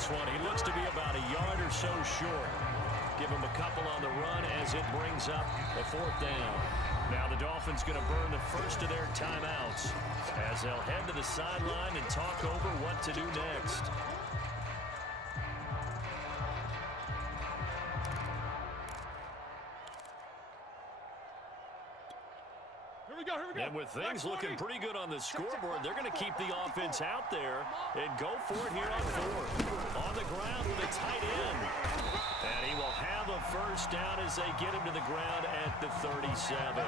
this one. He looks to be about a yard or so short. Give him a couple on the run as it brings up a 4th down. Now the Dolphins going to burn the first of their timeouts as they'll head to the sideline and talk over what to do next. And with things looking pretty good on the scoreboard, they're going to keep the offense out there and go for it here on 4th. On the ground with a tight end. And he will have a first down as they get him to the ground at the 37.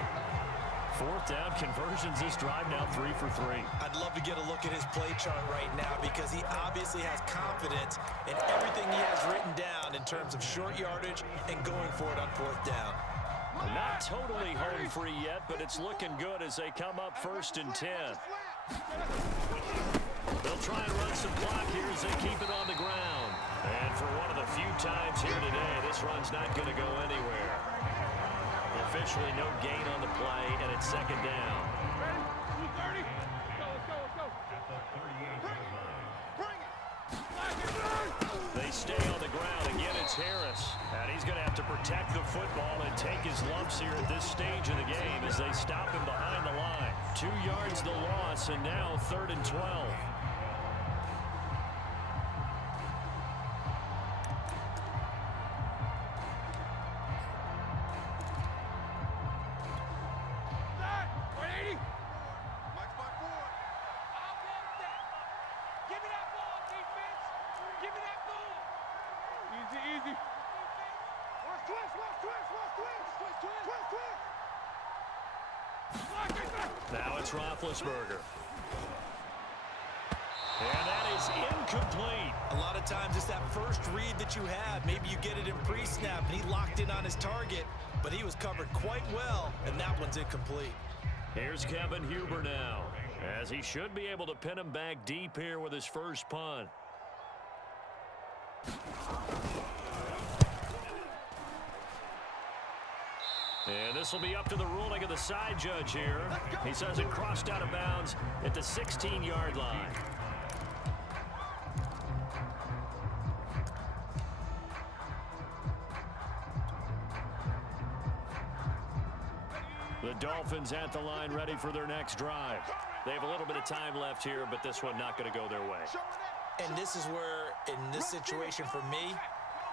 4th down conversions this drive now 3 for 3. I'd love to get a look at his play chart right now because he obviously has confidence in everything he has written down in terms of short yardage and going for it on 4th down. Not totally home free yet, but it's looking good as they come up 1st and 10. They'll try and run some clock here as they keep it on the ground. And for one of the few times here today, this run's not going to go anywhere. Officially no gain on the play, and it's 2nd down. They stay on the ground. Again, it's Harris. And he's going to have to protect the football and take his lumps here at this stage of the game as they stop him behind the line. 2 yards the loss, and now 3rd and 12. Now it's Roethlisberger. And that is incomplete. A lot of times it's that first read that you have. Maybe you get it in pre-snap, and he locked in on his target, but he was covered quite well, and that one's incomplete. Here's Kevin Huber now, as he should be able to pin him back deep here with his first punt. And this will be up to the ruling of the side judge here. He says it crossed out of bounds at the 16-yard line. The Dolphins at the line ready for their next drive. They have a little bit of time left here, but this one not going to go their way. And this is where, in this situation for me,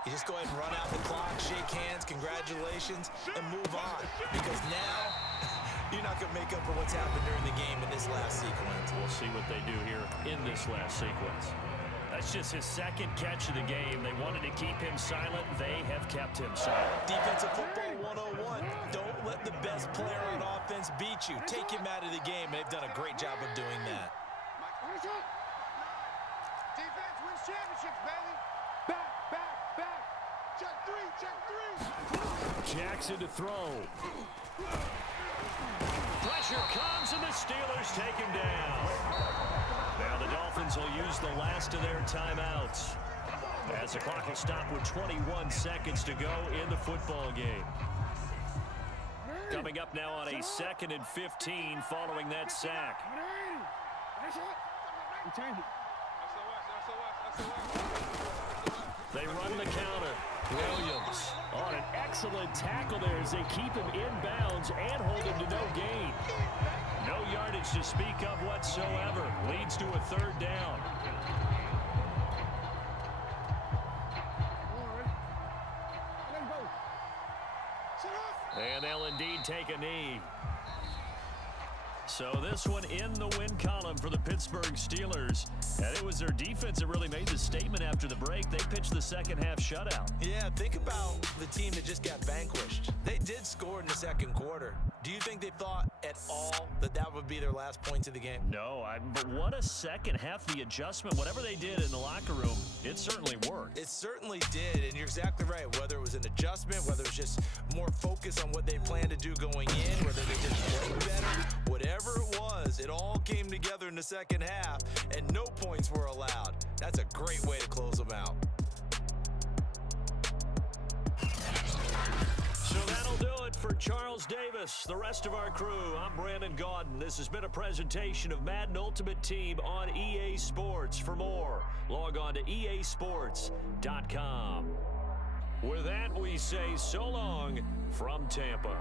you just go ahead and run out the clock, shake hands, congratulations, and move on. Because now, you're not going to make up for what's happened during the game in this last sequence. We'll see what they do here in this last sequence. That's just his 2nd catch of the game. They wanted to keep him silent. They have kept him silent. Defensive football 101. Don't let the best player on offense beat you. Take him out of the game, and they've done a great job of doing that. Defense wins championships, baby. Back. Check 3. Jackson to throw. Pressure comes, and the Steelers take him down. Now the Dolphins will use the last of their timeouts as the clock will stop with 21 seconds to go in the football game. Coming up now on a 2nd and 15 following that sack. They run the counter. Williams on an excellent tackle there as they keep him inbounds and hold him to no gain. No yardage to speak of whatsoever. Leads to a 3rd down. And they'll indeed take a knee. So this one in the win column for the Pittsburgh Steelers. And it was their defense that really made the statement after the break. They pitched the 2nd half shutout. Yeah, think about the team that just got vanquished. They did score in the 2nd quarter. Do you think they thought at all that that would be their last points of the game? No, but what a 2nd half, the adjustment, whatever they did in the locker room, it certainly worked. It certainly did, and you're exactly right. Whether it was an adjustment, whether it was just more focus on what they planned to do going in, whether they just played better, whatever it was, it all came together in the 2nd half, and no points were allowed. That's a great way to close them out. So that'll do it for Charles Davis, the rest of our crew, I'm Brandon Gaudin. This has been a presentation of Madden Ultimate Team on EA Sports. For more, log on to easports.com. With that, we say so long from Tampa.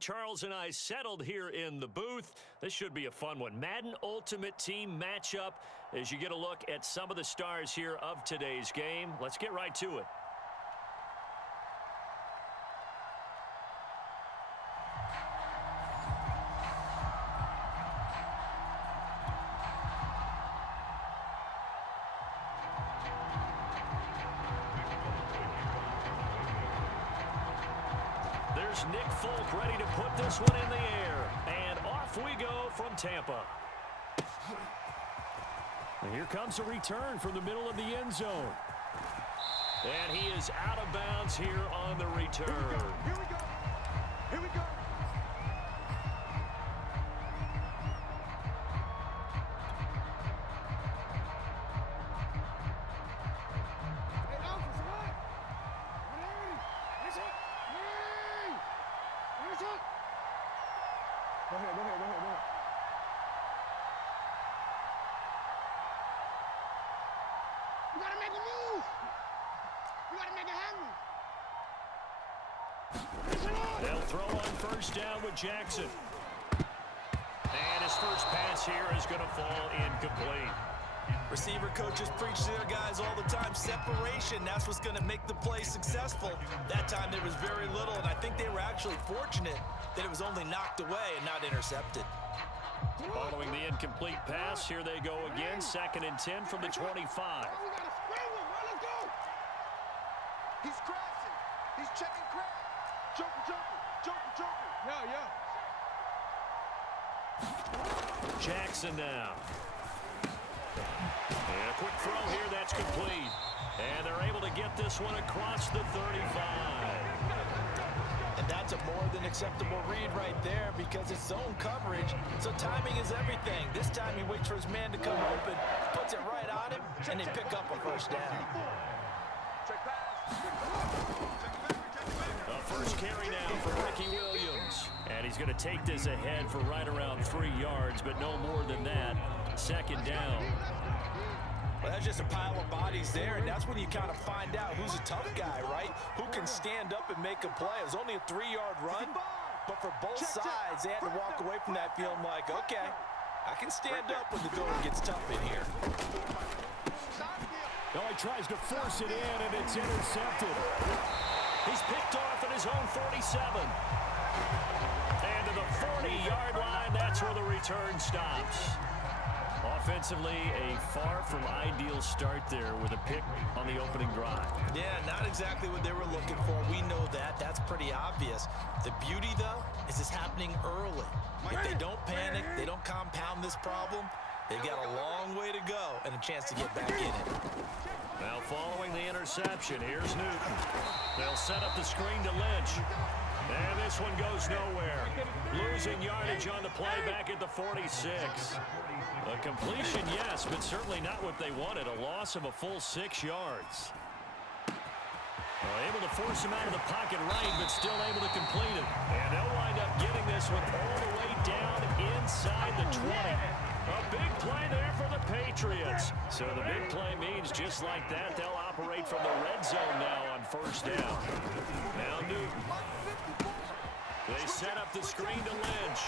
Charles and I settled here in the booth. This should be a fun one. Madden Ultimate Team matchup as you get a look at some of the stars here of today's game. Let's get right to it. There's Nick Folk ready to put this one in the air. And off we go from Tampa. And here comes a return from the middle of the end zone. And he is out of bounds here on the return. Here we go. Here we go. Hey, Alpha, what? 180. Nice hit. Yay! Nice hit. Go ahead, go ahead, go ahead, go ahead. You gotta make a move. You gotta make it happen. They'll throw on first down with Jackson. And his first pass here is going to fall incomplete. Receiver coaches preach to their guys all the time. Separation, that's what's going to make the play successful. That time there was very little, and I think they were actually fortunate that it was only knocked away and not intercepted. Following the incomplete pass, here they go again. 2nd and 10 from the 25. We gotta scramble, bro. Let's go. He's crashing. He's checking crash. Joker, joker, joker, joker. Yeah. Jackson now. And a quick throw here, that's complete. And they're able to get this one across the 35. And that's a more than acceptable read right there because it's zone coverage, so timing is everything. This time he waits for his man to come open, puts it right on him, and they pick up a first down. A first carry now for Ricky Williams. And he's going to take this ahead for right around 3 yards, but no more than that. 2nd down. Well, that's just a pile of bodies there, and that's when you kind of find out who's a tough guy, right? Who can stand up and make a play. It was only a 3-yard run, but for both sides, they had to walk away from that feeling like, okay, I can stand up when the going gets tough in here. Oh, he tries to force it in, and it's intercepted. He's picked off at his own 47. And to the 40-yard line, that's where the return stops. Offensively, a far from ideal start there with a pick on the opening drive. Yeah, not exactly what they were looking for. We know that. That's pretty obvious. The beauty, though, is it's happening early. If they don't panic, they don't compound this problem, they've got a long way to go and a chance to get back in it. Now following the interception, here's Newton. They'll set up the screen to Lynch. And this one goes nowhere. Losing yardage on the play back at the 46. A completion, yes, but certainly not what they wanted. A loss of a full 6 yards. Able to force him out of the pocket right, but still able to complete it. And they'll wind up getting this one all the way down inside the 20. A big play there for the Patriots. So the big play means just like that, they'll operate from the red zone now on first down. Now Newton. They set up the screen to Lynch.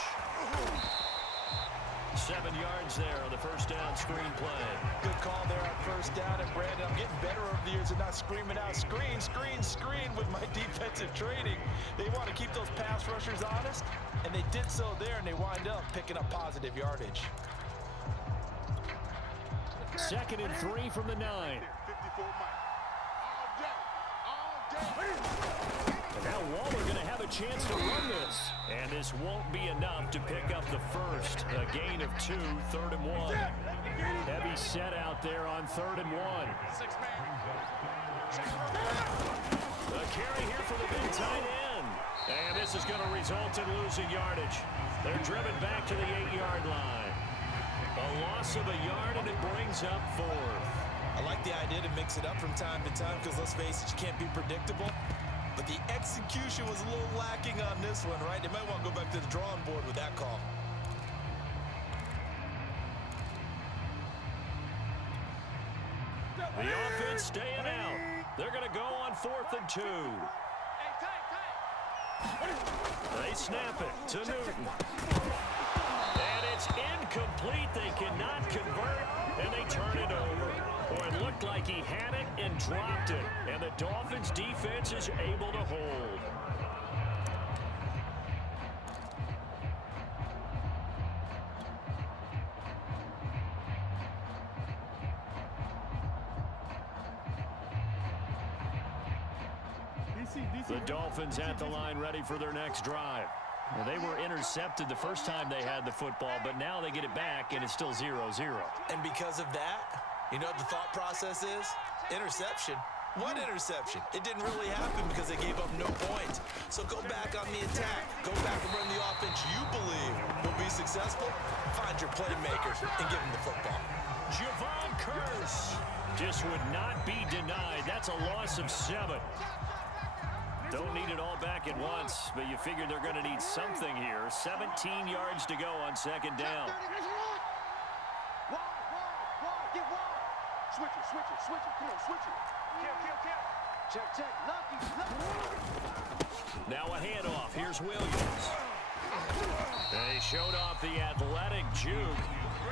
7 yards there on the first down screen play. Good call there on first down. And Brandon, I'm getting better over the years at not screaming out screen, screen, screen with my defensive training. They want to keep those pass rushers honest, and they did so there, and they wind up picking up positive yardage. 2nd and 3 from the 9. 54 Mike. All day. And now Waller going to have a chance to run this. And this won't be enough to pick up the first. A gain of 2, 3rd and 1. Heavy set out there on 3rd and 1. A carry here for the big tight end. And this is going to result in losing yardage. They're driven back to the 8-yard line. A loss of a yard, and it brings up 4th. I like the idea to mix it up from time to time because, let's face it, you can't be predictable. But the execution was a little lacking on this one, right? They might want to go back to the drawing board with that call. The offense staying out. They're going to go on 4th and 2. They snap it to Newton. And it's incomplete. They cannot convert, and they turn it over. Or it looked like he had it and dropped it. And the Dolphins' defense is able to hold. The Dolphins at the line ready for their next drive. Well, they were intercepted the first time they had the football, but now they get it back, and it's still 0-0. And because of that, you know what the thought process is? Interception. What interception? It didn't really happen because they gave up no points. So go back on the attack. Go back and run the offense you believe will be successful. Find your playmakers and give them the football. Javon Curse just would not be denied. That's a loss of 7. Don't need it all back at once, but you figure they're going to need something here. 17 yards to go on 2nd down. Switch it. Come on, switch it. Kill. Check. Lucky. Now a handoff. Here's Williams. They showed off the athletic juke.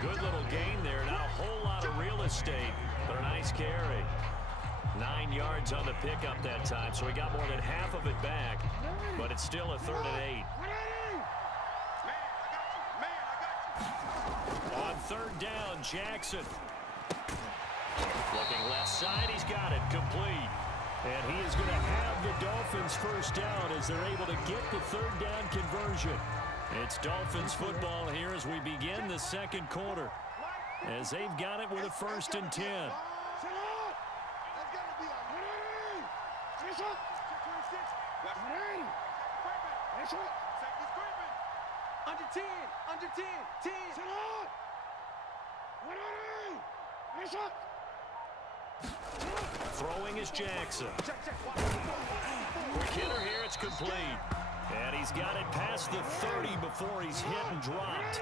Good little gain there. Not a whole lot of real estate, but a nice carry. 9 yards on the pickup that time, so he got more than half of it back, but it's still a 3rd and 8. On 3rd down, Jackson. Looking left side, he's got it, complete. And he is going to have the Dolphins first down as they're able to get the 3rd down conversion. It's Dolphins football here as we begin the 2nd quarter, as they've got it with a 1st and 10. Under 10. 10. Throwing is Jackson. Quick hitter here, it's complete. And he's got it past the 30 before he's hit and dropped.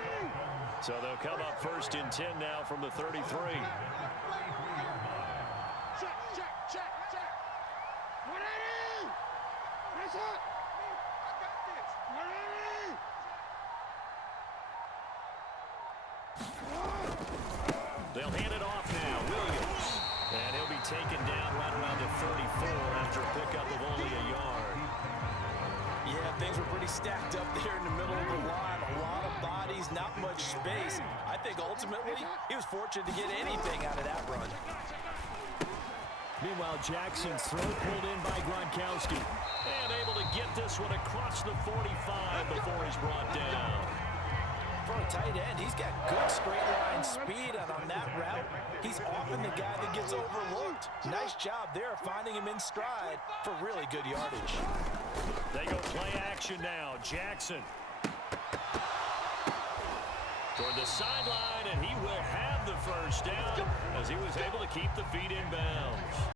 So they'll come up 1st and 10 now from the 33. Check. 180. Nice hit. I got this. 180. They'll hand it off now. Williams. And he'll be taken down right around the 34 after a pickup of only a yard. Yeah, things were pretty stacked up there in the middle of the line. A lot of bodies, not much space. I think ultimately he was fortunate to get anything out of that run. Meanwhile, Jackson's throw pulled in by Gronkowski. And able to get this one across the 45 before he's brought down. For a tight end, he's got good straight line speed, and on that route, he's often the guy that gets overlooked. Nice job there finding him in stride for really good yardage. They go play action now. Jackson toward the sideline, and he will have the first down as he was able to keep the feet in bounds.